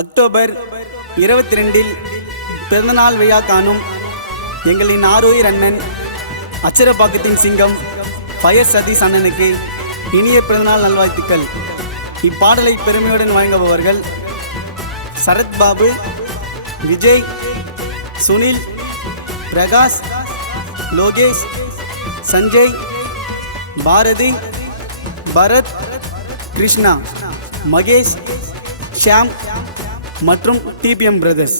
October 22 பிறந்தநாள் விழா காணும் எங்களின் ஆரோயிர் அண்ணன் அச்சரப்பாக்கத்தின் சிங்கம் பயர் சதீஷ் அண்ணனுக்கு இனிய பிறந்தநாள் நல்வாழ்த்துக்கள். இப்பாடலை பெருமையுடன் வழங்குபவர்கள் சரத் பாபு, விஜய், சுனில், பிரகாஷ், லோகேஷ், சஞ்சய், பாரதி, பரத், கிருஷ்ணா, மகேஷ், ஷியாம் மற்றும் டிபிஎம் பிரதர்ஸ்.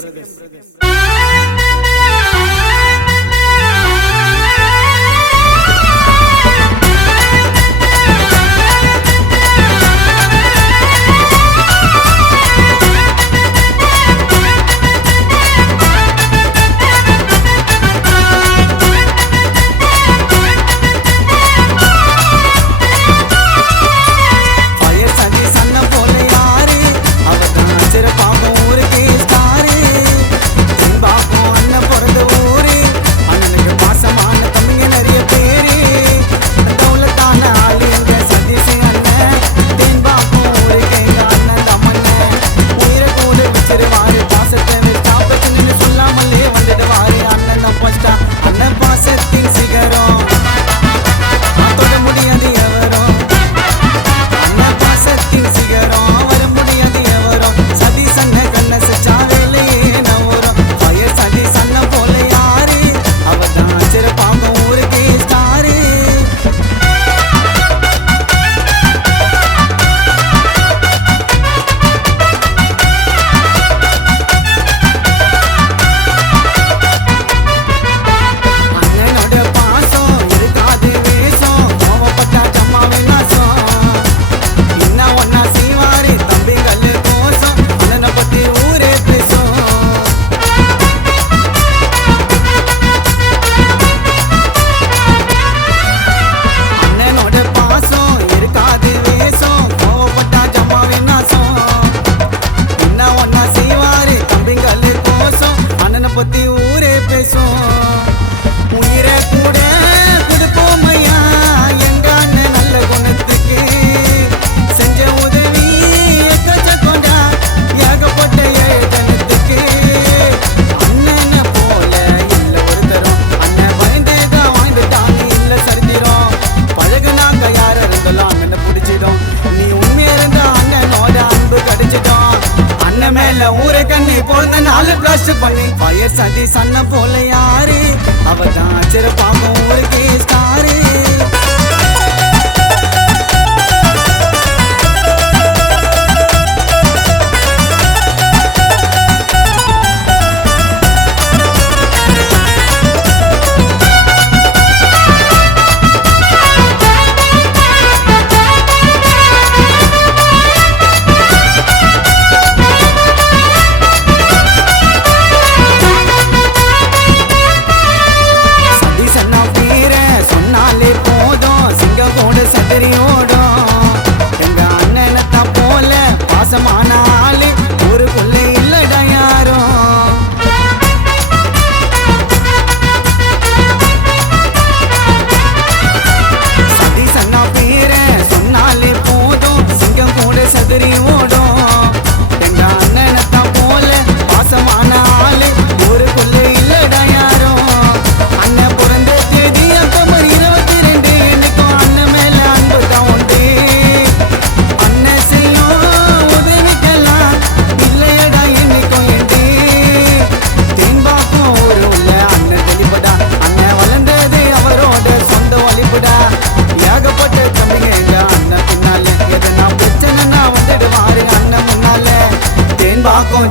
பயர் சதீஷ் அண்ணன் போல யாரு, அவதான் அச்சரப்பாக்கம் ஊருக்கே ஸ்டாரு.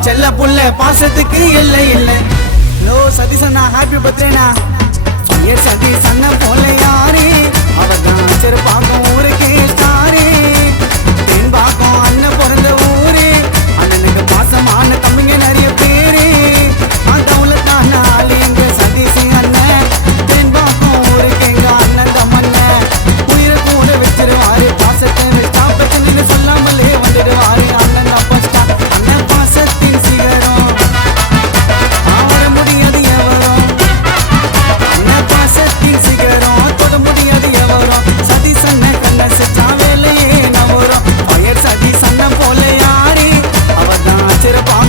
செல்ல புள்ள பாசத்துக்கு இல்லை இல்லை. லோ சதீஷ் அண்ணா, ஹாப்பி பர்த்டேண்ணா. பயர் சதீஷ் அண்ணன் போல யாரு, அவர்தான் அச்சரப்பாக்கம் ஊருக்கே ஸ்டாரு. தேன்பாக்கம் அண்ணன் பிறந்த ஊரு, அண்ணனுக்கு பாசமான தம்பிங்க நிறைய பேரு. தவுலத்தான ஆளு எங்க சதீஷ் அண்ணன். தேன்பாக்கம் ஊருக்கு எங்க அண்ணன் தம்மண்ண உயிரை கூட வச்சிருவாரு. பாசத்தை வச்சா பிரச்சனை சொல்லாமலே வந்துடுவாரு. அண்ணன் தான் ஃபர்ஸ்டா, அண்ணன் பாசத்தின் சிகரம், ஆவர முடியாது எவரும். அண்ணன் பாசத்தின் சிகரம், தொட முடியாது எவரும். சதீஷ் அண்ணன் கண்ண செச்சா வேலையே நவரும். பயர் சதீஷ் அண்ணன் போல சிறப்பாக